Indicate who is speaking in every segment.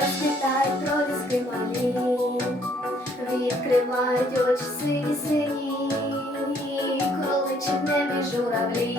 Speaker 1: розквітають проліски малі, відкривають очі сині сині, коли чи в небі журавлі.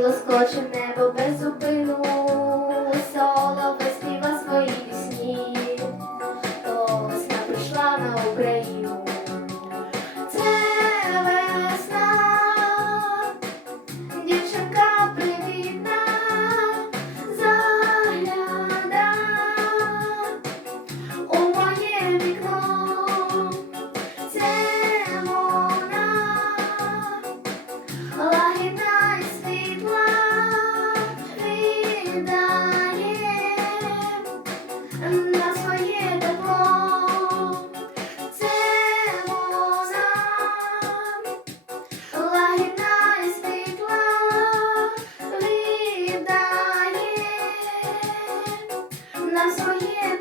Speaker 1: Біло скоче небо без зупину, соло співа свої пісні, то весна прийшла на Україну. за своє